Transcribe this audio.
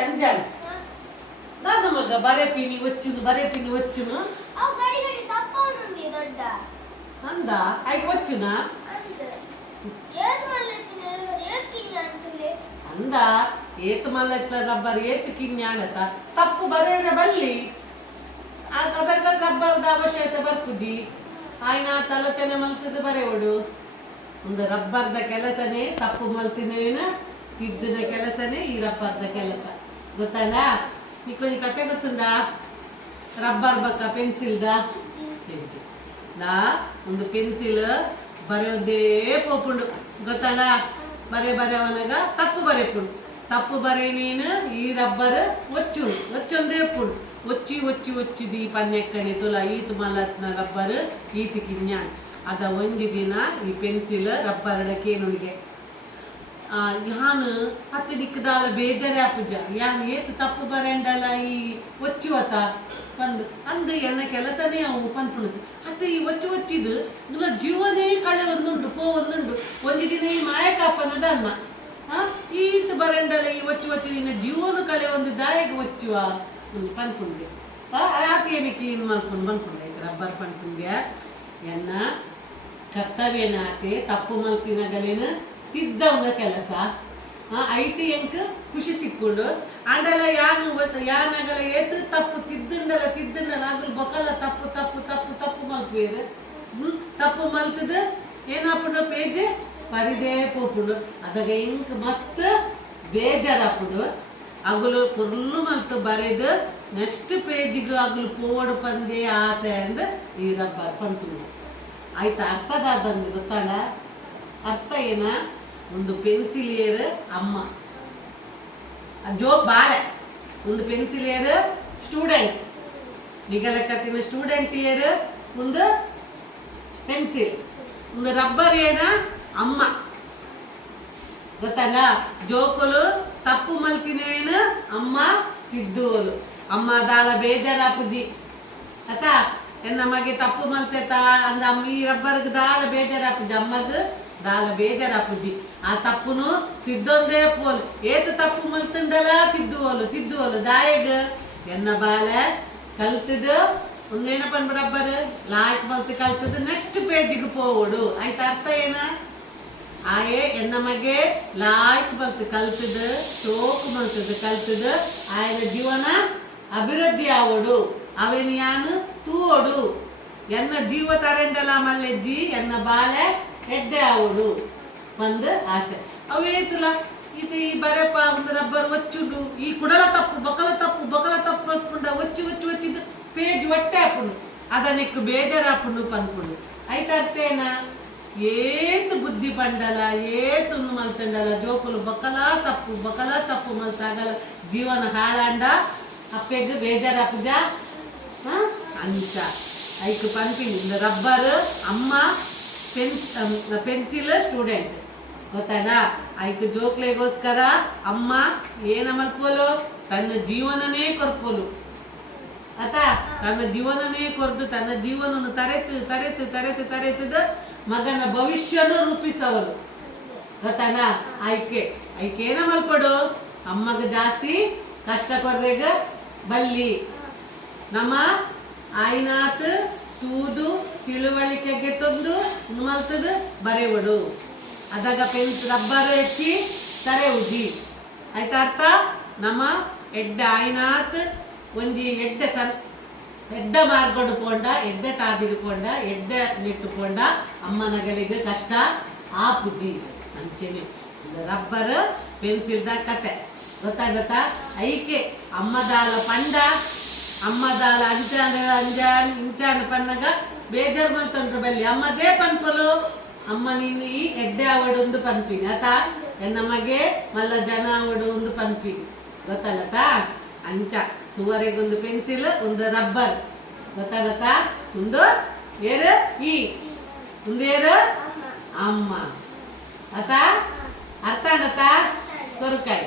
అంజాలి దాదమ్మగా బరే పిని వచ్చును అందా అయికి వచ్చునా ಅಂದ ಏತ್ ಮಲ್ಲತ್ತ ರಬ್ಬರ್ ಏತ್ ಕಿನ್ಯಾಣತ ತಪ್ಪು ಬರೇರ ಬಲ್ಲಿ ಅದಕ್ಕ ರಬ್ಬರ್ದ ಅವಶ್ಯಕತೆ ಬರ್ತುಜಿ ಆಯ್ನ ಆಲೋಚನೆ ಮಲ್ತದ ಬರೆಯೋಡು ಒಂದು ರಬ್ಬರ್ದ ಕೆಲಸನೇ ತಪ್ಪು ಮಲ್ತಿನೇನ ತಿದ್ದದ ಕೆಲಸನೇ ಈ ರಬ್ಬರ್ದ ಕೆಲಸ ಗೊತ್ತಲ್ಲ ನಿಕ್ಕೊಂದು ಕತೆ ಗೊತ್ತುಂಡ ರಬ್ಬರ್ ಬಕ್ಕ ಪೆನ್ಸಿಲ್ದ ನಾ ಒಂದು ಪೆನ್ಸಿಲ್ ಬರೆಯೋದೇ ಪೋಪುಂಡು ಗೊತ್ತಲ್ಲ ಬರೆ ಅವನಾಗ ತಪ್ಪು ಬರೆಪುಂಡು ತಪ್ಪು ಬರೆ ನೀನು ಈ ರಬ್ಬರ್ వచ్చుందే ఎప్పుడు వచ్చి పన్నెక్కని తుల ఈతు మల్లత్న రಬ್ಬರ್ ಈತಿ ಕಿನ್ಯಾನ್ ಅದ ಒಂದು ದಿನ ಈ ಪೆನ್ಸಿಲ್ ರಬ್ಬರ್ ಕೇನುಡಿಗೆ ಯಾನು ಹತ್ತು ದಿಕ್ಕದಾಲ ಬೇಜಾರೇ ಪೂಜ ಯಾನ್ ಏತು ತಪ್ಪು ಬರೆಂಡಲ್ಲ ಈ ಒಚ್ಚುವತ ಬಂದು ಅಂದು ಎನ್ನ ಕೆಲಸನೇ ಅವು ಪಂದ್ಪುಣದು ಅತ್ತೆ ಈ ಒಚ್ಚಿದು ನಿಮ್ಮ ಜೀವನೇ ಕಳೆ ಒಂದುಂಟು ಒಂದುಂಟು ಒಂದು ದಿನ ಈ ಮಾಯಕಾಪನದ ಅನ್ನ ಈತು ಬರೆಂಡಲ್ಲ ಈ ಒಚ್ಚು ನಿನ್ನ ಜೀವನ ಕಲೆ ಒಂದು ದಾಯಿಗೆ ಒಚ್ಚುವ ಪಂದ್ಪುಂಡೆ ಆತಿ ಏನಕ್ಕೆ ಏನು ಮಾಡ್ಕೊಂಡು ಬಂದ್ಪುಂಡೆ ರಬ್ಬರ್ ಪಂದ್ಪುಂಡ್ಯ ಎನ್ನ ಕರ್ತವ್ಯನ ಆತೆ ತಪ್ಪು ಮಲ್ತಿನಗಲೇನು ತಿದ್ದವನ ಕೆಲಸ ಐಟಿ ಎಂಕ್ ಖುಷಿ ಸಿಕ್ಕೊಂಡು ಆಂಡಲ ಯಾನಗಲ ಏತು ತಪ್ಪು ತಿದ್ದುಂಡಲ ಅದ್ರ ಬೊಕಲ ತಪ್ಪು ಮಲ್ಪೇರು ತಪ್ಪು ಮಲ್ತದ ಏನಾಪುಡು ಪೇಜ್ ಪರಿದೇ ಪೋಪುಡು ಅದಾಗ ಎಂಕ್ ಮಸ್ತ್ ಬೇಜಾರಾಪುಡು ಅಗಲು ಪುರ್ಲು ಮಲ್ತು ಬರೆದು ನೆಕ್ಸ್ಟ್ ಪೇಜಿಗೆ ಅಗಲು ಪೋಡು ಪಂದೆ ಆಸೆ ಅಂದ್ ಈ ರಬ್ಬರ್ ಪಂಪುಡು ಆಯ್ತಾ ಅರ್ಥದಾದಂದು ಗೊತ್ತಲ್ಲ ಅರ್ಥ ಏನ ಒಂದು ಪೆನ್ಸಿಲಿಯರ್ ಅಮ್ಮ ಜೋಕ್ ಬಾಳೆ ಒಂದು ಪೆನ್ಸಿಲಿಯರ್ ಸ್ಟೂಡೆಂಟ್ ನಿಗಲಕತ್ತಿನ ಸ್ಟೂಡೆಂಟ್ ಇಯರ್ ಒಂದು ಪೆನ್ಸಿಲ್ ಒಂದು ರಬ್ಬರ್ ಏನ ಅಮ್ಮ ಗೊತ್ತಲ್ಲ ಜೋಕುಲು ತಪ್ಪು ಮಲ್ತಿನೇನ ಅಮ್ಮ ತಿದ್ದುವಲು ಅಮ್ಮ ದಾಳ ಬೇಜಾರ ಪುಜಿ ಅತ್ತ ನಮಗೆ ತಪ್ಪು ಮಲ್ತೇತ ಅಂದ ಅಮ್ಮ ಈ ರಬ್ಬರ್ಗೆ ದಾಳ ಬೇಜಾರ ಪುಜಿ ಅಮ್ಮಗ ದಾಲ ಬೇಜಾರಾಪುಜಿ ಆ ತಪ್ಪುನು ತಿದ್ದೊಂದೇ ಪೋಲು ಏತು ತಪ್ಪು ಮಲ್ತಂಡಲ ತಿದ್ದುವಲು ದಾಯಗ ಎನ್ನ ಬಾಲೆ ಕಲ್ತದ ಒಂದೇನ ಪಂಡ್ ರಬ್ಬರ್ ಲಾಯ್ಕ್ ಮಲ್ತು ಕಲ್ತದ ನೆಕ್ಸ್ಟ್ ಪೇಜಿಗೆ ಪೋವಡು ಆಯ್ತು ಅರ್ಥ ಏನ ಆಯೇ ಎನ್ನ ಮಗೆ ಲಾಯ್ಕ್ ಮಲ್ತು ಕಲ್ತದ ಚೋಕ್ ಮಲ್ತದ ಕಲ್ತದ ಆಯ್ನ ಜೀವನ ಅಭಿವೃದ್ಧಿ ಆವಡು ಅವೇನು ಯಾನು ತೂವಡು ಎನ್ನ ಜೀವ ತರೆಂಡಲ ಮಲ್ಲೆಜ್ಜಿ ಎನ್ನ ಬಾಲೆ ಎಡ್ಡೆ ಆವಡು ಒಂದು ಆಸೆ ಅವೇತುಲ ಇದು ಈ ಬರೆಪ ಒಂದು ರಬ್ಬರ್ ಒಚ್ಚುಡು ಈ ಕುಡಲ ತಪ್ಪು ಬೊಕಲ ತಪ್ಪು ಪುಂಡ ಒಚ್ಚಿದ್ದು ಪೇಜ್ ಒಟ್ಟೆ ಹಾಪುಂಡು ಅದನ್ನೆಕ್ಕು ಬೇಜಾರಾಪುಂಡು ಪಂದ್ಪುಂಡು ಆಯ್ತು ಅರ್ಥೇನ ಏತು ಬುದ್ಧಿ ಪಂಡಲ ಏತು ಮಲ್ತಂಡಲ ಜೋಕುಲು ಬೊಕಲ ತಪ್ಪು ಮಲ್ತಾಗಲ ಜೀವನ ಹಾಳಾಂಡ ಅಪ್ಪೆಗ್ ಬೇಜಾರಾಪುಜ ಅಂಚ ಐಕು ಪಂಪಿಂಗ್ ರಬ್ಬರ್ ಅಮ್ಮ ಪೆನ್ಸಿಲ್ ಸ್ಟೂಡೆಂಟ್ ಗೊತ್ತಾಡ ಆಯ್ತು ಜೋಕ್ಲೆಗೋಸ್ಕರ ಅಮ್ಮ ಏನ ಮಲ್ಪೋಲು ತನ್ನ ಜೀವನನೇ ಕೊರ್ಪೋಲು ಆತ ತನ್ನ ಜೀವನನೇ ಕೊರ್ದು ತನ್ನ ಜೀವನವನ್ನು ತರೆತದ ಮಗನ ಭವಿಷ್ಯನು ರೂಪಿಸವಲು ಗೊತ್ತಾಡ ಆಯ್ಕೆ ಏನ ಮಲ್ಪಡು ಅಮ್ಮಗ ಜಾಸ್ತಿ ಕಷ್ಟ ಕೊರ್ರೆಗ ಬಲ್ಲಿ ನಮ್ಮ ಆಯ್ನಾತ್ ತೂದು ತಿಳುವಳಿಕೆಗೆ ತಂದು ಮಲ್ತದ ಬರೆವಡು ಅದಾಗ ರಬ್ಬರ್ ಹೆಚ್ಚಿ ತರೆ ಉಜಿ ಆಯ್ತಾ ಅರ್ಥ ನಮ್ಮ ಎಡ್ಡೆ ಆಯ್ನಾತ್ ಒಂಜಿ ಎಡ್ಡೆ ಮಾರ್ಕೊಂಡು ಪೋಂಡ ಎಡ್ಡೆ ತಾದಿರು ಪೋಂಡ ಎಡ್ಡೆ ನೆಟ್ಟು ಪೋಂಡ ಅಮ್ಮನಗಳಿಗೆ ಕಷ್ಟ ಆಪುಜಿ ಅಂಚೆನೆ ರಬ್ಬರ್ ಪೆನ್ಸಿಲ್ದ ಕತೆ ಗೊತ್ತಾಗತ್ತಾ ಐಕೆ ಅಮ್ಮದಾಲ ಪಂಡ ಅಮ್ಮದಾಲ ಅಂಜಾನ್ ಇಂಚಾನ್ ಪನ್ನಗ ಬೇಜಾರ್ ಮಲ್ತಂಡ್ರು ಬಲ್ಲಿ ಅಮ್ಮದೇ ಪನ್ಪಲು ಅಮ್ಮ ನೀನು ಈ ಎಡ್ಡೆ ಆವಡು ಒಂದು ಪನ್ಪಿನಿ ಆತಾ ನಮಗೆ ಮಲ್ಲ ಜನ ಆವಡು ಒಂದು ಪನ್ಪಿನಿ ಗೊತ್ತಾಗತ್ತಾ ಅಂಚ ತುವರೆಗೊಂದು ಪೆನ್ಸಿಲ್ ಒಂದು ರಬ್ಬರ್ ಗೊತ್ತಾಗತ್ತಾ ಒಂದು ಏರು ಈ ಒಂದೇರು ಅಮ್ಮ ಆತಾ ಅರ್ಥ ಆಗತ್ತಾ ಕೊರಕಾಯಿ